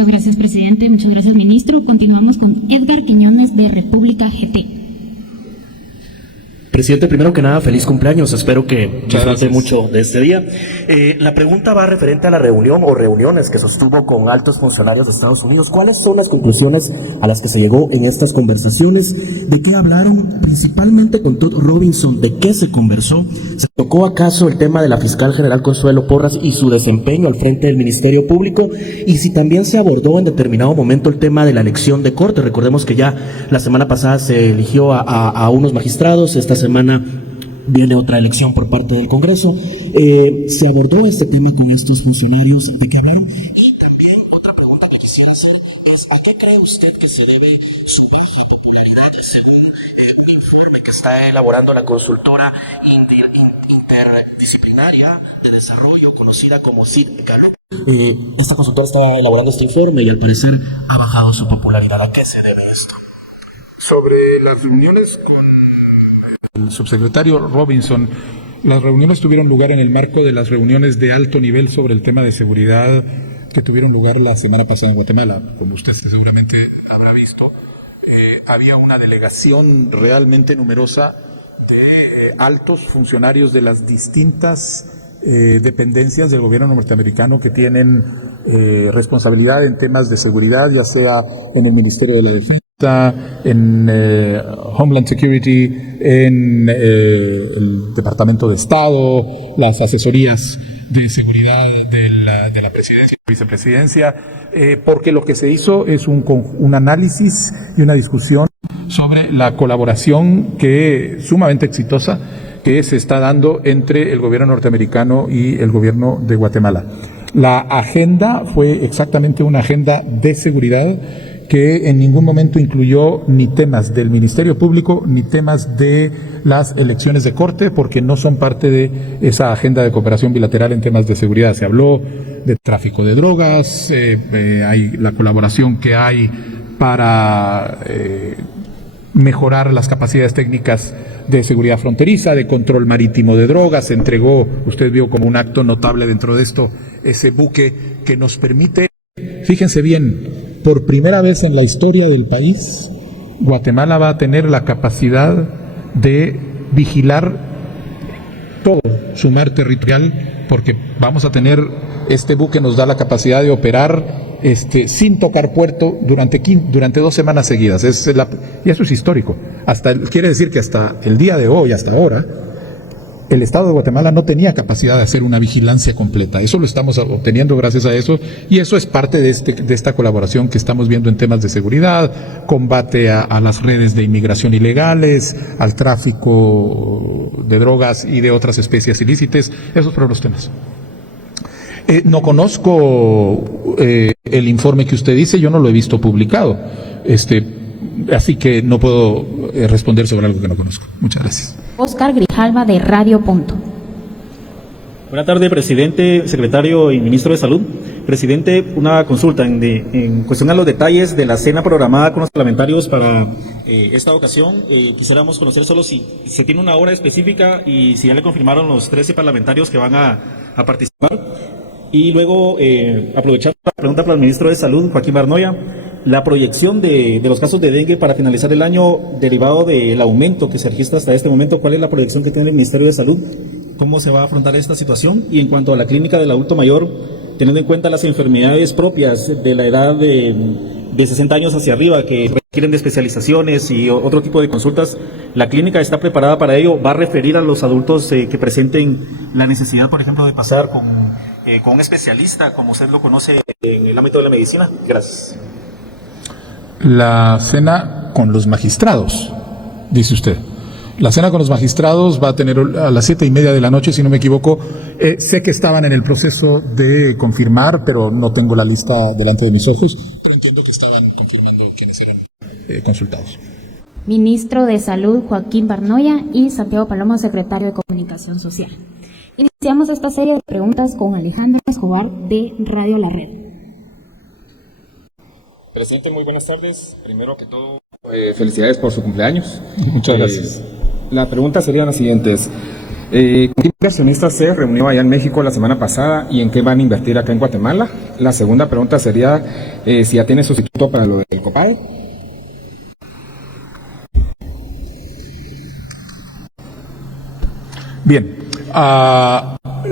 Muchas gracias, presidente. Muchas gracias, ministro. Continuamos con Edgar Quiñones de República GT. Presidente, primero que nada, feliz cumpleaños. Espero que disfrute mucho de este día. La pregunta va referente a la reunión o reuniones que sostuvo con altos funcionarios de Estados Unidos. ¿Cuáles son las conclusiones a las que se llegó en estas conversaciones? ¿De qué hablaron? Principalmente con Todd Robinson, ¿de qué se conversó? ¿Se tocó acaso el tema de la fiscal general Consuelo Porras y su desempeño al frente del Ministerio Público? Y si también se abordó en determinado momento el tema de la elección de corte. Recordemos que ya la semana pasada se eligió a unos magistrados, esta semana viene otra elección por parte del Congreso. Se abordó este tema con estos funcionarios, ¿de qué hablaron? Y también otra pregunta que quisiera hacer es, ¿a qué cree usted que se debe su baja popularidad según un informe que está elaborando la consultora interdisciplinaria de desarrollo conocida como CID Gallup? Esta consultora está elaborando este informe y al parecer ha bajado su popularidad. ¿A qué se debe esto? Sobre las reuniones con el subsecretario Robinson, las reuniones tuvieron lugar en el marco de las reuniones de alto nivel sobre el tema de seguridad que tuvieron lugar la semana pasada en Guatemala. Como usted seguramente habrá visto, había una delegación realmente numerosa de altos funcionarios de las distintas dependencias del gobierno norteamericano que tienen responsabilidad en temas de seguridad, ya sea en el Ministerio de la Defensa, en Homeland Security, en el Departamento de Estado, las asesorías de seguridad de la presidencia y vicepresidencia, porque lo que se hizo es un análisis y una discusión sobre la colaboración que sumamente exitosa que se está dando entre el gobierno norteamericano y el gobierno de Guatemala. La agenda fue exactamente una agenda de seguridad que en ningún momento incluyó ni temas del Ministerio Público ni temas de las elecciones de corte, porque no son parte de esa agenda de cooperación bilateral en temas de seguridad. Se habló de tráfico de drogas, hay la colaboración que hay para mejorar las capacidades técnicas de seguridad fronteriza, de control marítimo de drogas. Se entregó, usted vio como un acto notable dentro de esto, ese buque que nos permite, fíjense bien, por primera vez en la historia del país, Guatemala va a tener la capacidad de vigilar todo su mar territorial, porque vamos a tener, este buque nos da la capacidad de operar sin tocar puerto durante 2 semanas seguidas. Y eso es histórico. Quiere decir que hasta el día de hoy, hasta ahora, el Estado de Guatemala no tenía capacidad de hacer una vigilancia completa. Eso lo estamos obteniendo gracias a eso, y eso es parte de esta colaboración que estamos viendo en temas de seguridad, combate a las redes de inmigración ilegales, al tráfico de drogas y de otras especies ilícitas. Esos fueron los temas. No conozco el informe que usted dice, yo no lo he visto publicado, así que no puedo responder sobre algo que no conozco. Muchas gracias. Oscar Grijalva de Radio Punto. Buenas tardes, presidente, secretario y ministro de Salud. Presidente, una consulta en cuestión a los detalles de la cena programada con los parlamentarios para esta ocasión. Quisiéramos conocer solo si se tiene una hora específica y si ya le confirmaron los 13 parlamentarios que van a participar. Y luego, aprovechar la pregunta para el ministro de Salud, Joaquín Barnoya, la proyección de los casos de dengue para finalizar el año derivado del aumento que se registra hasta este momento. ¿Cuál es la proyección que tiene el Ministerio de Salud? ¿Cómo se va a afrontar esta situación? Y en cuanto a la clínica del adulto mayor, teniendo en cuenta las enfermedades propias de la edad de 60 años hacia arriba que requieren de especializaciones y otro tipo de consultas, ¿la clínica está preparada para ello? ¿Va a referir a los adultos que presenten la necesidad, por ejemplo, de pasar con un especialista, como usted lo conoce en el ámbito de la medicina? Gracias. La cena con los magistrados, dice usted. La cena con los magistrados va a tener a las 7:30 de la noche, si no me equivoco. Sé que estaban en el proceso de confirmar, pero no tengo la lista delante de mis ojos. Pero entiendo que estaban confirmando quienes eran consultados. Ministro de Salud, Joaquín Barnoya, y Santiago Palomo, secretario de Comunicación Social. Iniciamos esta serie de preguntas con Alejandra Escobar de Radio La Red. Presidente, muy buenas tardes. Primero que todo, felicidades por su cumpleaños. Muchas gracias. La pregunta sería la siguiente. ¿Con qué inversionistas se reunió allá en México la semana pasada y en qué van a invertir acá en Guatemala? La segunda pregunta sería si ya tiene sustituto para lo del COPAE. Bien,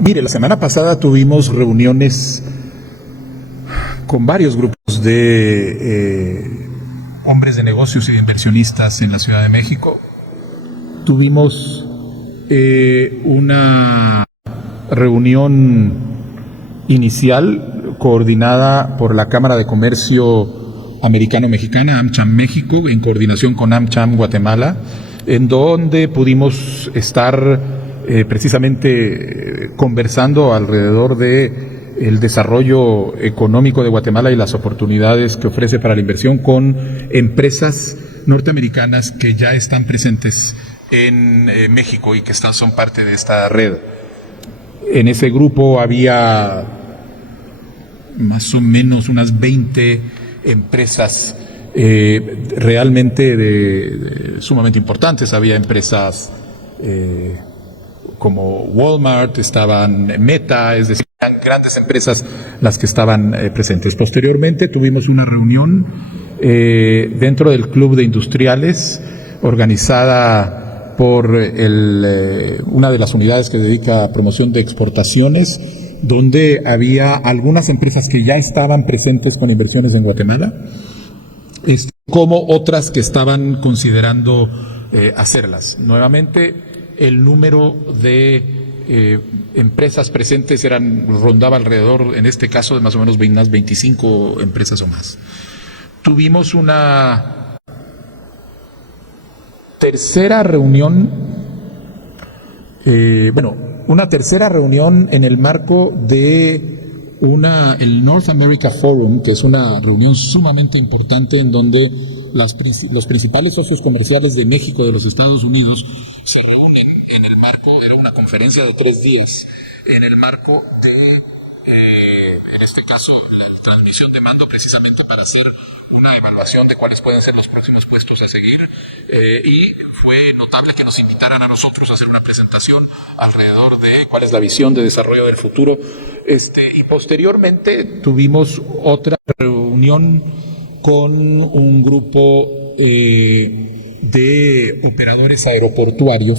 mire, la semana pasada tuvimos reuniones con varios grupos de hombres de negocios y de inversionistas en la Ciudad de México. Tuvimos una reunión inicial coordinada por la Cámara de Comercio Americano-Mexicana, AmCham México, en coordinación con AmCham Guatemala, en donde pudimos estar precisamente conversando alrededor de el desarrollo económico de Guatemala y las oportunidades que ofrece para la inversión con empresas norteamericanas que ya están presentes en México y que son parte de esta red. En ese grupo había más o menos unas 20 empresas realmente sumamente importantes. Había empresas como Walmart, estaban Meta, es decir, eran grandes empresas las que estaban presentes. Posteriormente tuvimos una reunión dentro del Club de Industriales organizada por una de las unidades que dedica a promoción de exportaciones, donde había algunas empresas que ya estaban presentes con inversiones en Guatemala, como otras que estaban considerando hacerlas. Nuevamente, el número de empresas presentes rondaba alrededor, en este caso, de más o menos unas 25 empresas o más. Tuvimos una tercera reunión, una tercera reunión en el marco de el North America Forum, que es una reunión sumamente importante en donde los principales socios comerciales de México, de los Estados Unidos, se reúnen en el marco, era una conferencia de 3 días, en el marco de, en este caso, la transmisión de mando precisamente para hacer una evaluación de cuáles pueden ser los próximos puestos a seguir, y fue notable que nos invitaran a nosotros a hacer una presentación alrededor de cuál es la visión de desarrollo del futuro. Y posteriormente tuvimos otra reunión con un grupo de operadores aeroportuarios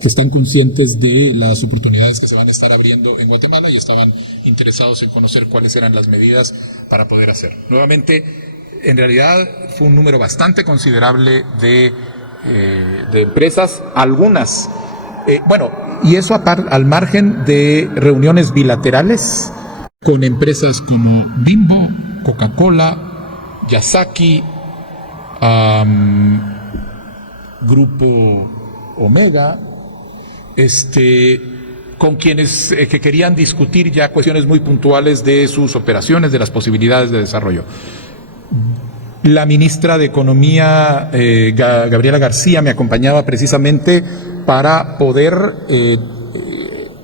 que están conscientes de las oportunidades que se van a estar abriendo en Guatemala y estaban interesados en conocer cuáles eran las medidas para poder hacer. Nuevamente, en realidad fue un número bastante considerable de empresas, algunas, y eso al margen de reuniones bilaterales con empresas como Bimbo, Coca-Cola, Yasaki, Grupo Omega, con quienes que querían discutir ya cuestiones muy puntuales de sus operaciones, de las posibilidades de desarrollo. La ministra de Economía, Gabriela García, me acompañaba precisamente para poder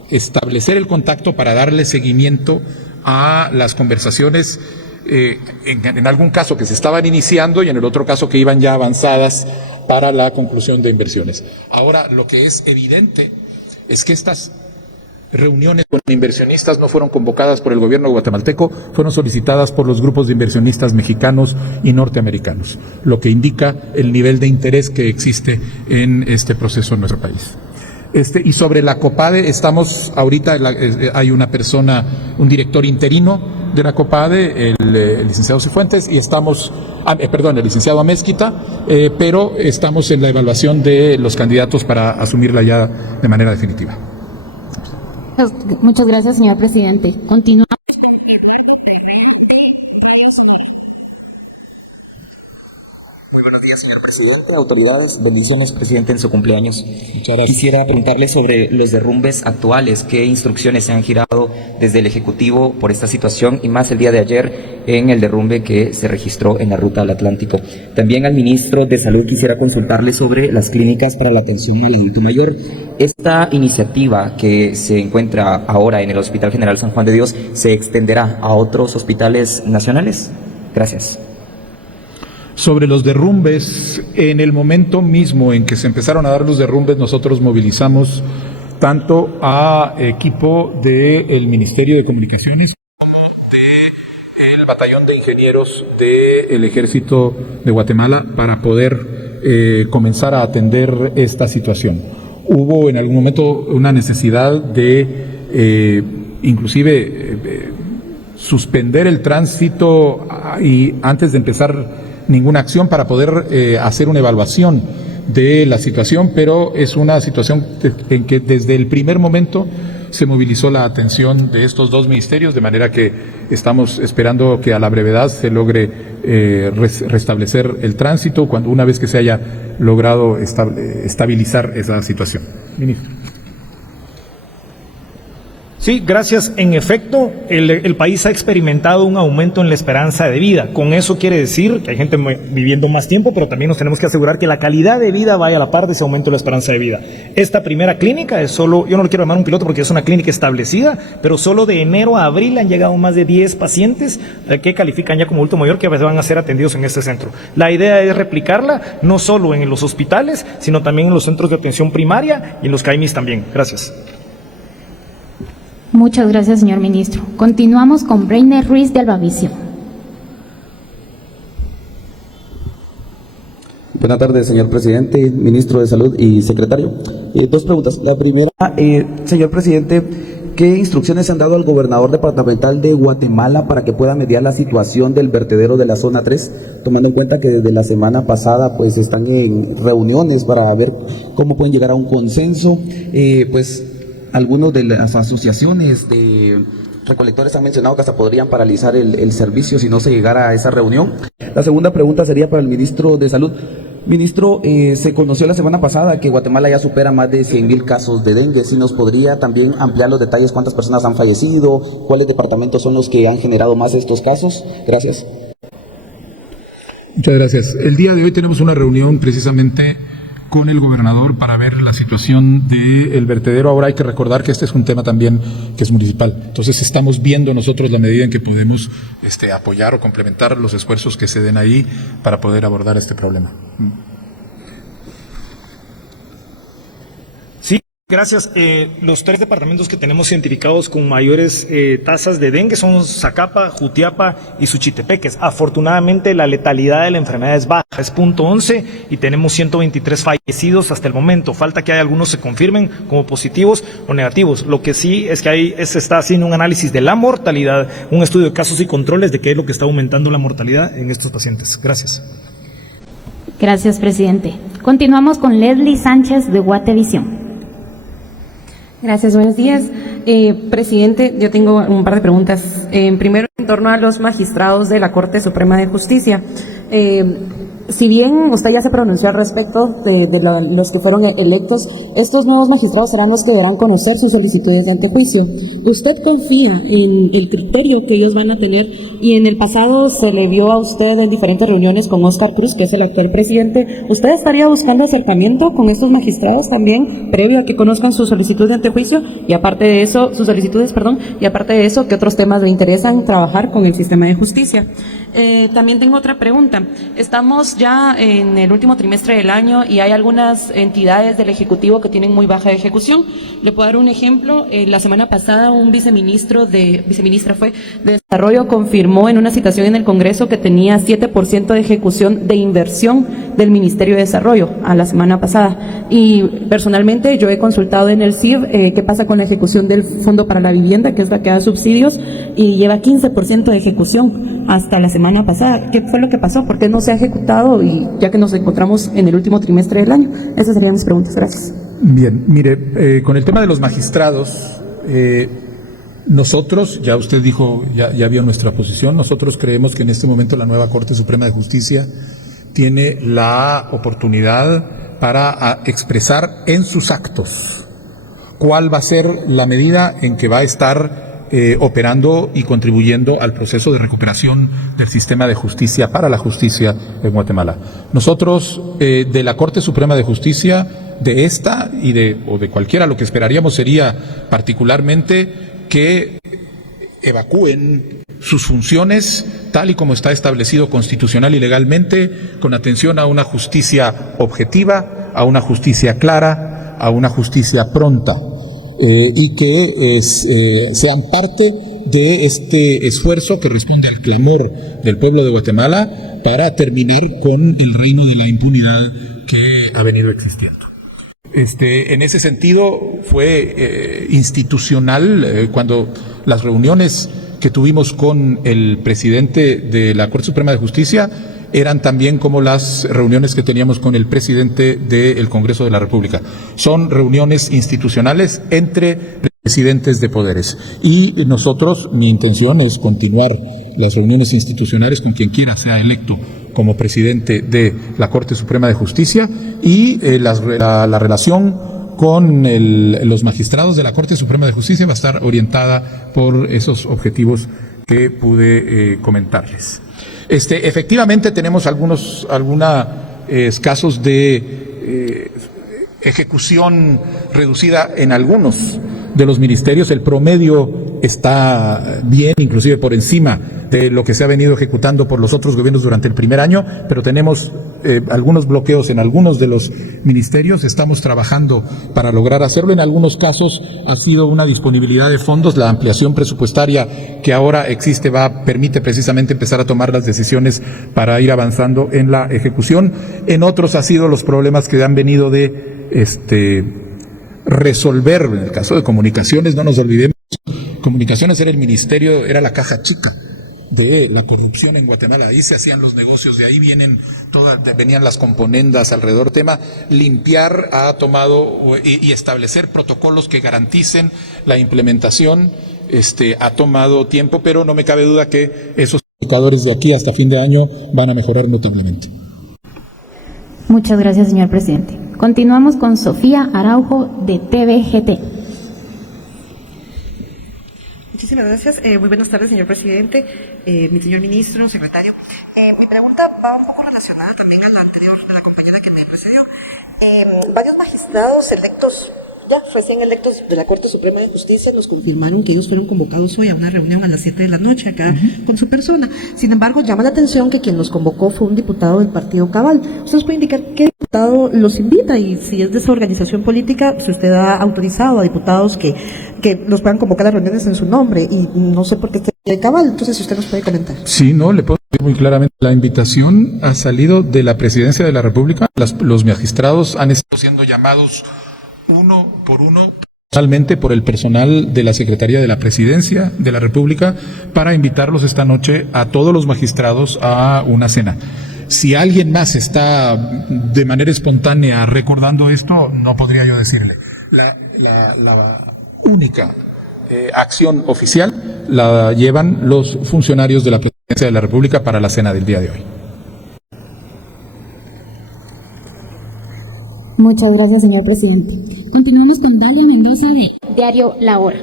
establecer el contacto para darle seguimiento a las conversaciones, en algún caso que se estaban iniciando y en el otro caso que iban ya avanzadas para la conclusión de inversiones. Ahora, lo que es evidente es que estas reuniones con inversionistas no fueron convocadas por el gobierno guatemalteco, fueron solicitadas por los grupos de inversionistas mexicanos y norteamericanos, lo que indica el nivel de interés que existe en este proceso en nuestro país. Y sobre la COPADE, estamos ahorita, hay una persona, un director interino de la COPADE, el licenciado Cifuentes, y el licenciado Amezquita, pero estamos en la evaluación de los candidatos para asumirla ya de manera definitiva. Muchas gracias, señor presidente. Continuamos. Presidente, autoridades, bendiciones, presidente, en su cumpleaños. Muchas gracias. Quisiera preguntarle sobre los derrumbes actuales, qué instrucciones se han girado desde el Ejecutivo por esta situación y más el día de ayer en el derrumbe que se registró en la ruta al Atlántico. También al ministro de Salud quisiera consultarle sobre las clínicas para la atención al adulto mayor. Esta iniciativa que se encuentra ahora en el Hospital General San Juan de Dios, ¿se extenderá a otros hospitales nacionales? Gracias. Sobre los derrumbes, en el momento mismo en que se empezaron a dar los derrumbes, nosotros movilizamos tanto a equipo del Ministerio de Comunicaciones el batallón de ingenieros del Ejército de Guatemala para poder comenzar a atender esta situación. Hubo en algún momento una necesidad de inclusive suspender el tránsito y antes de empezar ninguna acción para poder hacer una evaluación de la situación, pero es una situación en que desde el primer momento se movilizó la atención de estos dos ministerios, de manera que estamos esperando que a la brevedad se logre restablecer el tránsito una vez que se haya logrado estabilizar esa situación. Ministro. Sí, gracias. En efecto, el país ha experimentado un aumento en la esperanza de vida. Con eso quiere decir que hay gente viviendo más tiempo, pero también nos tenemos que asegurar que la calidad de vida vaya a la par de ese aumento de la esperanza de vida. Esta primera clínica es solo, yo no lo quiero llamar un piloto porque es una clínica establecida, pero solo de enero a abril han llegado más de 10 pacientes que califican ya como adulto mayor que van a ser atendidos en este centro. La idea es replicarla no solo en los hospitales, sino también en los centros de atención primaria y en los CAIMIS también. Gracias. Muchas gracias, señor ministro. Continuamos con Breiner Ruiz de Albavisión. Buenas tardes, señor presidente, ministro de Salud y secretario. Dos preguntas. La primera, señor presidente, ¿qué instrucciones se han dado al gobernador departamental de Guatemala para que pueda mediar la situación del vertedero de la zona 3, tomando en cuenta que desde la semana pasada pues están en reuniones para ver cómo pueden llegar a un consenso? Algunos de las asociaciones de recolectores han mencionado que hasta podrían paralizar el servicio si no se llegara a esa reunión. La segunda pregunta sería para el ministro de Salud. Ministro, se conoció la semana pasada que Guatemala ya supera más de 100,000 casos de dengue. Si nos podría también ampliar los detalles, cuántas personas han fallecido, cuáles departamentos son los que han generado más estos casos. Gracias. Muchas gracias. El día de hoy tenemos una reunión precisamente con el gobernador para ver la situación del vertedero. Ahora hay que recordar que este es un tema también que es municipal. Entonces estamos viendo nosotros la medida en que podemos apoyar o complementar los esfuerzos que se den ahí para poder abordar este problema. Gracias. Los 3 departamentos que tenemos identificados con mayores tasas de dengue son Zacapa, Jutiapa y Suchitepeques. Afortunadamente la letalidad de la enfermedad es baja, es 0.11 y tenemos 123 fallecidos hasta el momento. Falta que algunos se confirmen como positivos o negativos. Lo que sí es que se está haciendo un análisis de la mortalidad, un estudio de casos y controles de qué es lo que está aumentando la mortalidad en estos pacientes. Gracias. Gracias, presidente. Continuamos con Leslie Sánchez de Guatevisión. Gracias, buenos días. Presidente, yo tengo un par de preguntas. Primero, en torno a los magistrados de la Corte Suprema de Justicia. Si bien usted ya se pronunció al respecto de los que fueron electos, estos nuevos magistrados serán los que deberán conocer sus solicitudes de antejuicio. ¿Usted confía en el criterio que ellos van a tener? Y en el pasado se le vio a usted en diferentes reuniones con Óscar Cruz, que es el actual presidente. ¿Usted estaría buscando acercamiento con estos magistrados también, previo a que conozcan su solicitud de antejuicio? Y aparte de eso, sus solicitudes, perdón, y aparte de eso, ¿qué otros temas le interesan trabajar con el sistema de justicia? También tengo otra pregunta. Estamos ya en el último trimestre del año y hay algunas entidades del Ejecutivo que tienen muy baja ejecución. Le puedo dar un ejemplo. La semana pasada un viceministra de Desarrollo confirmó en una citación en el Congreso que tenía 7% de ejecución de inversión del Ministerio de Desarrollo a la semana pasada. Y personalmente yo he consultado en el CIV qué pasa con la ejecución del Fondo para la Vivienda, que es la que da subsidios, y lleva 15% de ejecución hasta la semana pasada. ¿Qué fue lo que pasó? ¿Por qué no se ha ejecutado? Y ya que nos encontramos en el último trimestre del año. Esas serían mis preguntas. Gracias. Bien, mire, con el tema de los magistrados, nosotros, ya usted dijo, ya vio nuestra posición, nosotros creemos que en este momento la nueva Corte Suprema de Justicia tiene la oportunidad para expresar en sus actos cuál va a ser la medida en que va a estar operando y contribuyendo al proceso de recuperación del sistema de justicia para la justicia en Guatemala. Nosotros, de la Corte Suprema de Justicia, de esta o de cualquiera, lo que esperaríamos sería particularmente que evacúen sus funciones tal y como está establecido constitucional y legalmente, con atención a una justicia objetiva, a una justicia clara, a una justicia pronta. y que sean parte de este esfuerzo que responde al clamor del pueblo de Guatemala para terminar con el reino de la impunidad que ha venido existiendo. En ese sentido fue institucional cuando las reuniones que tuvimos con el presidente de la Corte Suprema de Justicia eran también como las reuniones que teníamos con el presidente del Congreso de la República. Son reuniones institucionales entre presidentes de poderes. Y nosotros, mi intención es continuar las reuniones institucionales con quien quiera sea electo como presidente de la Corte Suprema de Justicia y la relación con los magistrados de la Corte Suprema de Justicia va a estar orientada por esos objetivos que pude comentarles. Efectivamente tenemos algunos casos de ejecución reducida en algunos de los ministerios. El promedio está bien, inclusive por encima de lo que se ha venido ejecutando por los otros gobiernos durante el primer año, pero tenemos algunos bloqueos en algunos de los ministerios. Estamos trabajando para lograr hacerlo. En algunos casos ha sido una disponibilidad de fondos. La ampliación presupuestaria que ahora existe permite precisamente empezar a tomar las decisiones para ir avanzando en la ejecución. En otros ha sido los problemas que han venido de resolver. En el caso de comunicaciones, no nos olvidemos, comunicaciones era la caja chica de la corrupción en Guatemala. Ahí se hacían los negocios, de ahí venían las componendas alrededor del tema. Limpiar ha tomado y establecer protocolos que garanticen la implementación ha tomado tiempo, pero no me cabe duda que esos indicadores de aquí hasta fin de año van a mejorar notablemente. Muchas gracias, señor presidente. Continuamos con Sofía Araujo de TVGT. Muchísimas gracias. Muy buenas tardes, señor presidente, mi señor ministro, secretario. Mi pregunta va un poco relacionada también a la anterior, de la compañera que me precedió. Varios magistrados recién electos de la Corte Suprema de Justicia nos confirmaron que ellos fueron convocados hoy a una reunión a las 7 de la noche acá con su persona. Sin embargo, llama la atención que quien los convocó fue un diputado del partido Cabal. ¿Usted nos puede indicar qué diputado los invita y si es de esa organización política, si usted ha autorizado a diputados que los puedan convocar a reuniones en su nombre? Y no sé por qué está de Cabal, entonces si usted nos puede comentar. Sí, le puedo decir muy claramente. La invitación ha salido de la Presidencia de la República. Los magistrados han estado siendo llamados uno por uno, totalmente por el personal de la Secretaría de la Presidencia de la República, para invitarlos esta noche a todos los magistrados a una cena. Si alguien más está de manera espontánea recordando esto, no podría yo decirle. La única acción oficial la llevan los funcionarios de la Presidencia de la República para la cena del día de hoy. Muchas gracias, señor presidente. Continuamos con Dalia Mendoza de Diario La Hora.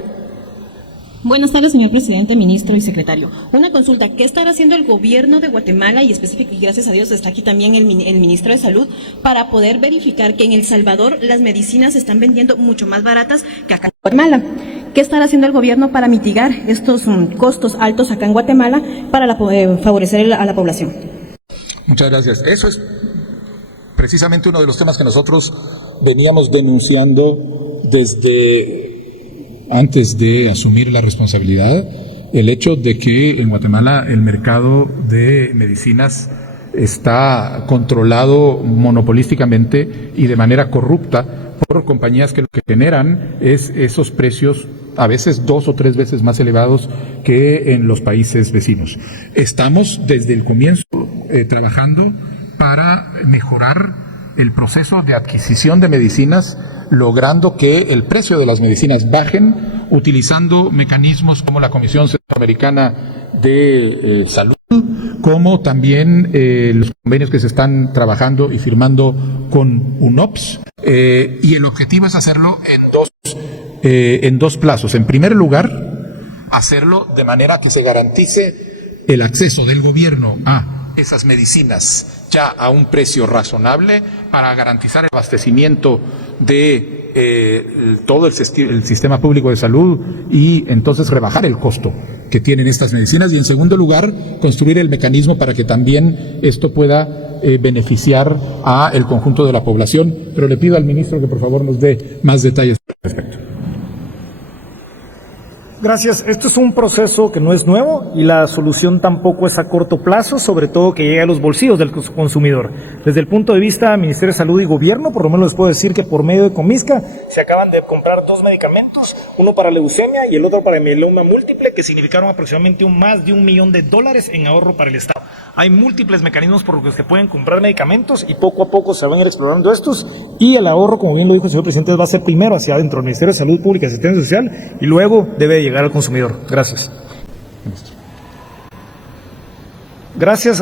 Buenas tardes, señor presidente, ministro y secretario. Una consulta, ¿qué estará haciendo el gobierno de Guatemala y específicamente, gracias a Dios, está aquí también el ministro de Salud, para poder verificar que en El Salvador las medicinas se están vendiendo mucho más baratas que acá en Guatemala? ¿Qué estará haciendo el gobierno para mitigar estos costos altos acá en Guatemala para favorecer a la población? Muchas gracias. Eso es precisamente uno de los temas que nosotros veníamos denunciando desde antes de asumir la responsabilidad, el hecho de que en Guatemala el mercado de medicinas está controlado monopolísticamente y de manera corrupta por compañías que lo que generan es esos precios a veces 2 o 3 veces más elevados que en los países vecinos. Estamos desde el comienzo trabajando para mejorar el proceso de adquisición de medicinas, logrando que el precio de las medicinas bajen, utilizando mecanismos como la Comisión Centroamericana de Salud, como también los convenios que se están trabajando y firmando con UNOPS, y el objetivo es hacerlo en dos plazos. En primer lugar, hacerlo de manera que se garantice el acceso del gobierno a esas medicinas ya a un precio razonable para garantizar el abastecimiento de todo el sistema público de salud y entonces rebajar el costo que tienen estas medicinas. Y en segundo lugar, construir el mecanismo para que también esto pueda beneficiar a el conjunto de la población. Pero le pido al ministro que por favor nos dé más detalles al respecto. Gracias. Esto es un proceso que no es nuevo y la solución tampoco es a corto plazo, sobre todo que llegue a los bolsillos del consumidor. Desde el punto de vista del Ministerio de Salud y Gobierno, por lo menos les puedo decir que por medio de Comisca se acaban de comprar 2 medicamentos, uno para leucemia y el otro para mieloma múltiple, que significaron aproximadamente más de $1 millón en ahorro para el Estado. Hay múltiples mecanismos por los que se pueden comprar medicamentos y poco a poco se van a ir explorando estos, y el ahorro, como bien lo dijo el señor presidente, va a ser primero hacia adentro del Ministerio de Salud Pública y Asistencia Social y luego debe llegar al consumidor. Gracias. Gracias.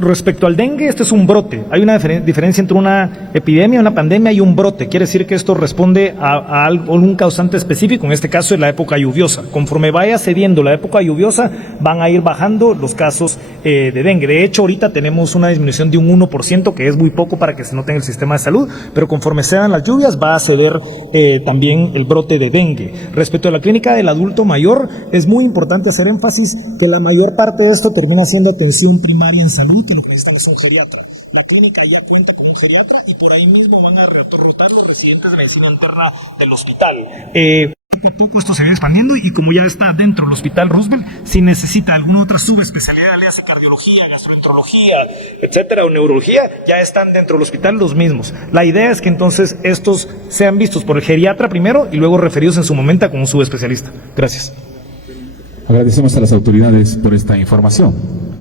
Respecto al dengue, este es un brote. Hay una diferencia entre una epidemia, una pandemia y un brote. Quiere decir que esto responde a algún causante específico, en este caso es la época lluviosa. Conforme vaya cediendo la época lluviosa, van a ir bajando los casos de dengue. De hecho, ahorita tenemos una disminución de un 1%, que es muy poco para que se note en el sistema de salud, pero conforme cedan las lluvias va a ceder también el brote de dengue. Respecto a la clínica del adulto mayor, es muy importante hacer énfasis que la mayor parte de esto termina siendo atención primaria en salud, que lo que necesitan es un geriatra. La clínica ya cuenta con un geriatra y por ahí mismo van a rotar los residentes de medicina interna del hospital. Poco a poco esto se va expandiendo y como ya está dentro del hospital Roosevelt, si necesita alguna otra subespecialidad, le hace cardiología, gastroenterología, etcétera, o neurología, ya están dentro del hospital los mismos. La idea es que entonces estos sean vistos por el geriatra primero y luego referidos en su momento con un subespecialista. Gracias. Agradecemos a las autoridades por esta información.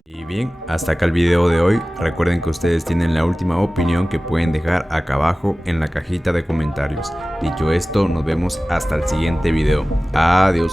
Y bien, hasta acá el video de hoy. Recuerden que ustedes tienen la última opinión que pueden dejar acá abajo en la cajita de comentarios. Dicho esto, nos vemos hasta el siguiente video. Adiós.